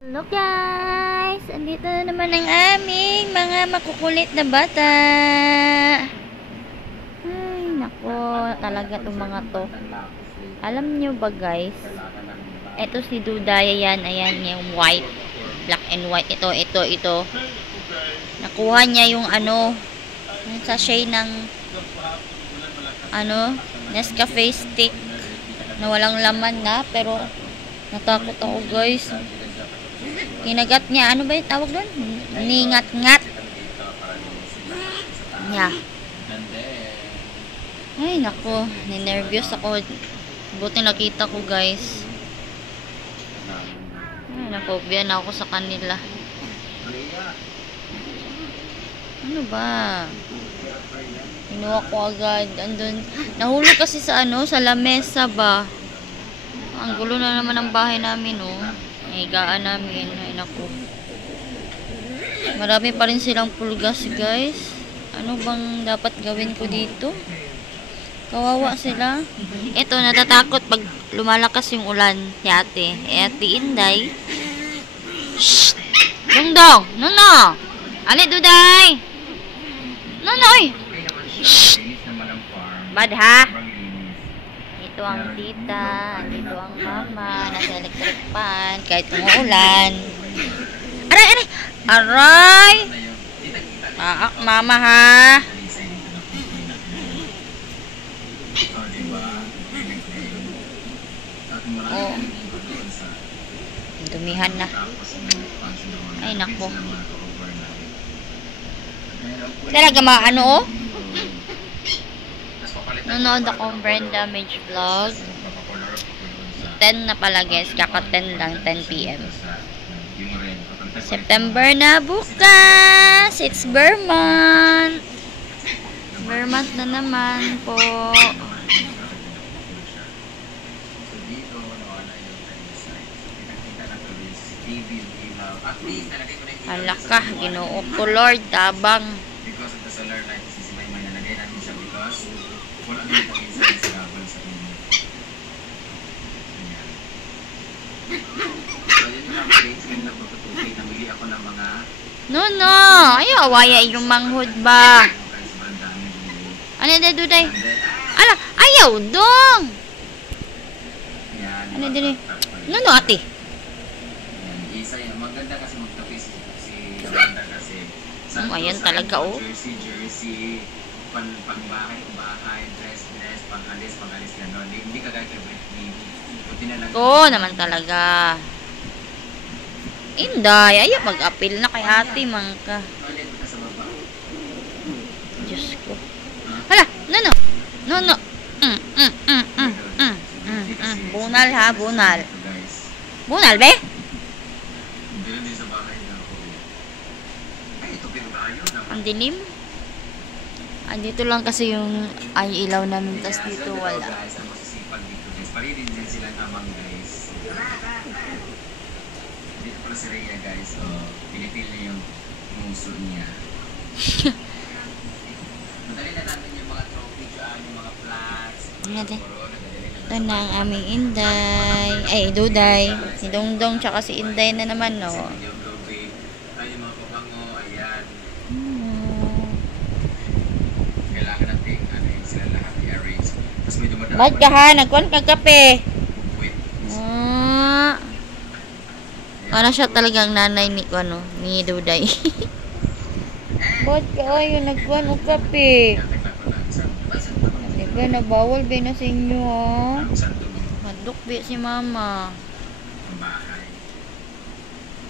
Hello guys! Andito na naman ang aming mga makukulit na bata. Ay, nako. Talaga itong mga to. Alam nyo ba guys? Ito si Duday. Ayan, ayan yung white. Black and white. Ito. Nakuha niya yung yung sachet ng Nescafe stick na walang laman na. Pero natakot ako guys. Kinagat niya. Ano ba yung tawag doon? Ningat-ngat. Yeah. Ay, nako. Ninervyos ako. Buti nakita ko, guys. Ay, nako. Biyan ako sa kanila. Ano ba? Kinuha ko agad. Andun. Nahulog kasi sa sa lamesa ba? Ang gulo na naman ang bahay namin, oh. Higaan namin. Ay, naku. Marami pa rin silang pulgas, guys. Ano bang dapat gawin ko dito? Kawawa sila. Ito, natatakot pag lumalakas yung ulan ni ate. Ate Inday. Shhh! Dongdong! Nono! Ali, Duday! Nonoy! Shhh! Bad, ha? Ito ang tita, dito ang mama, nasa electric fan, kahit umuulan. Aray! Aray! Mama ha! Oh. Dumihan na. Ay, nako. Talaga oh? Nanonood akong brain damage vlog. 10 na pala guys. Kaka 10 lang. 10 PM. September na bukas. It's Vermont. Vermont na naman po. Halaka. Ginoo ko Lord. Tabang. No. Ayaw, awaya yung manghod ba? Ano na, Duday? Ala, ayaw dong! Ano din eh? No, ate? Maganda kasi magtapis si Amanda kasi ayan talaga, oh. Jersey, pang-bahay, dress, pang-alis, gano'n. Hindi kagaya kay Britney. Oo naman talaga. Inday, ayaw mag-appeal na kay ate, mangka. Diyos ko. Hala, no. Bunal ha, bunal. Bunal, be? Hindi sa bahay na ako. Ay, ito pinutayo na. Ang dilim. Andito lang kasi yung ay ilaw namin, tas dito wala. Guys, ang masisipag dito guys. Paririn din sila namang guys. Dito pala si Rhea guys. So, pinipil niya yung muso niya. Madali na namin yung mga trophy dyan, yung mga plants. Ito na ang aming Inday. Ay, Duday. Si Dongdong tsaka si Inday na naman, no? Yung mga pabango, ayan. Kailangan natin, yun sila lahat i-arrange. Tapos may dumadaan. Ba't ka ha? Nagkuhan kang kape. Wait. Ano siya talagang nanay ni Duday. Ba't ka yung nagkuhan o kape? Diba, nabawal ba na sa inyo, ha? Madukbi si mama. Ang bahay.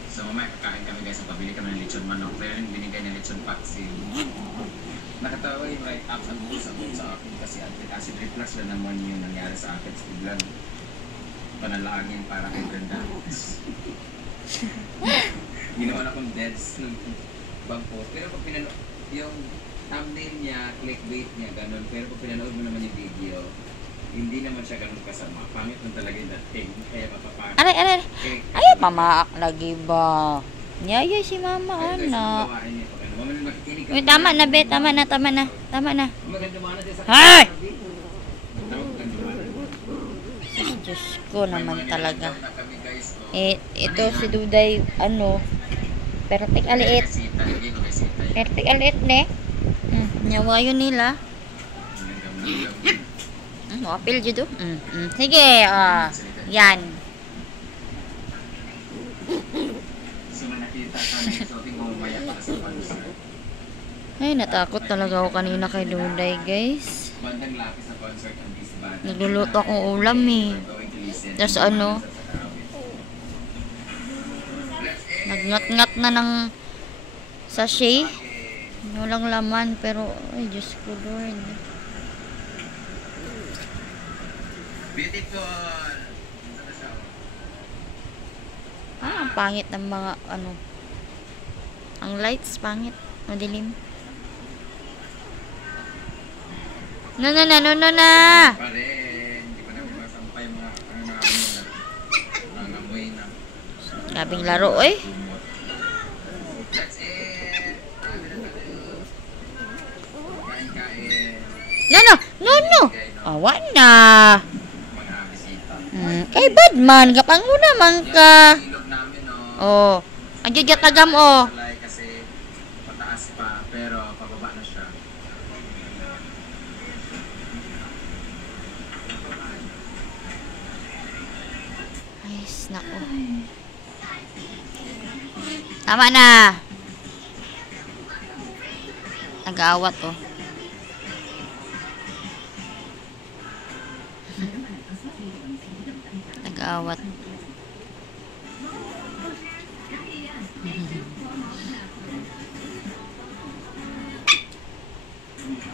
So, mamaya kakain kami guys. Pabili kami ng lechon manok. Pero yung binigay ng lechon paksiw. Nakatawa yung right up sa akin kasi acid reflux na naman yung nangyari sa akin. So, biglang panalangin para kay Brenda. Ginawa na akong deads ng bangko. Pero pag pinanood, yung thumbnail niya, clickbait niya, ganun. Pero pag pinanood mo naman yung video, hindi naman siya ganun kasama. Pangit lang talaga yung dating. Kaya mapapangit. Aray. Ayaw, mamaak lagi ba? Niyaya si mama, anak. Uy, tama na, be. Tama na. Hay! Diyos ko naman talaga. Ito si Duday, ano, perfect aliit. Kasita, lagi ko kasita. Perfect aliit, ne? Nyawa yun nila. Apil dito. Sige, yan. So, nakita kami, so, tingnan mo maya para sa sponsor. Ay, natakot talaga ako kanina kay Duday, guys. Bandang lapis sa concert ang disband. Nagluluto akong ulam, eh. Tapos ano, nagngat-ngat na ng sachet. Walang laman, pero, ay, Diyos ko, Lord. Beautiful! Ang pangit ng mga, ano, ang lights, pangit. Madilim. No. Pa rin. Hindi pa namin masampay mga ano namin na nangamoy na. Grabing laro, eh. That's it! Kain-kain. No. Awa na. Mga bisita. Kay Badman, kapanguna man ka. Ilog namin, no? Oh, ang tagam, oh. Alay kasi pataas pa, pero pababa na siya. Ay, nako. Tama na. Nag-aawat, oh. Nag-aawat.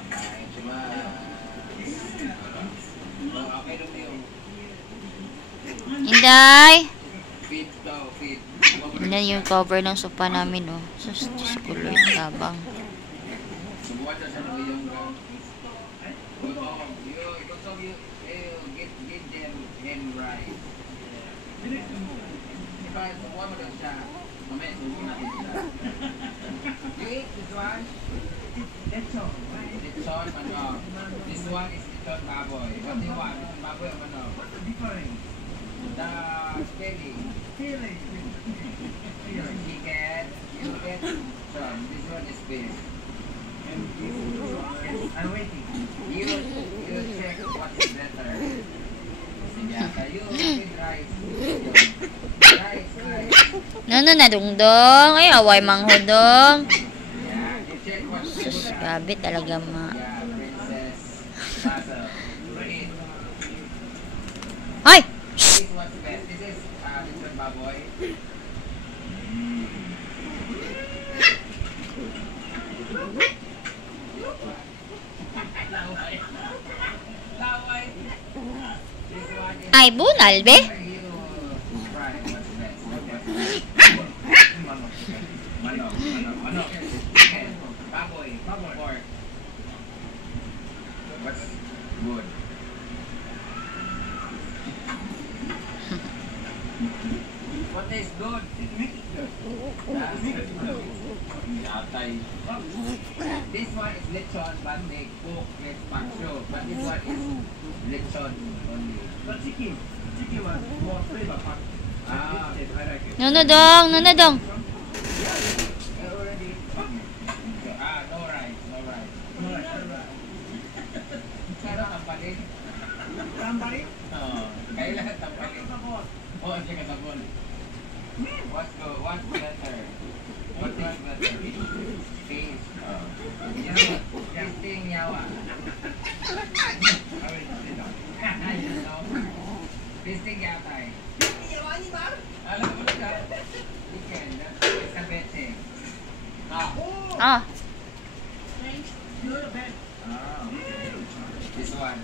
Kain siya. Okay na tayo. Inday! Feed daw, feed. Yan yung cover ng sopa namin, oh. Sus, Diyos ko, Lord, tabang. Subukan siya sa uyong ka. Get them hen right. Diba, subukan mo daw siya. Mamaya, subukan natin sila. You eat this one? Lechon, manok. This one is lechon baboy. What do you want? Lechon baboy or manok? What's the difference? The filling. Chicken. You get some. This one is beef. I'm waiting. You check what is better. You feed rice. Rice. Na dungdong. Ay, away manghudong. Yeah, you check what is Sus, better. grabe talaga, ma. Yeah, princess. Basil. Eat. Ay! This is what's best. This is lechon baboy. Laway. This one is Ay, bunal, be? you fry. What's best? Manok. Chicken. Baboy. Pork. What's good? What is good? Yatay. This one is lechon, but they cook with paksho. But this one is lechon only. But chicken was more flavor pack. I like it. Nunodong. Already. No rice. Pero tampalin. Tampalin? Oo. Kailangan tampalin. Oo, siya kasabon. What's better? What is better? Fish. Casting yawa. Fisting yatay. Alam mo siya? Chicken. Escabeche. Ah. This one.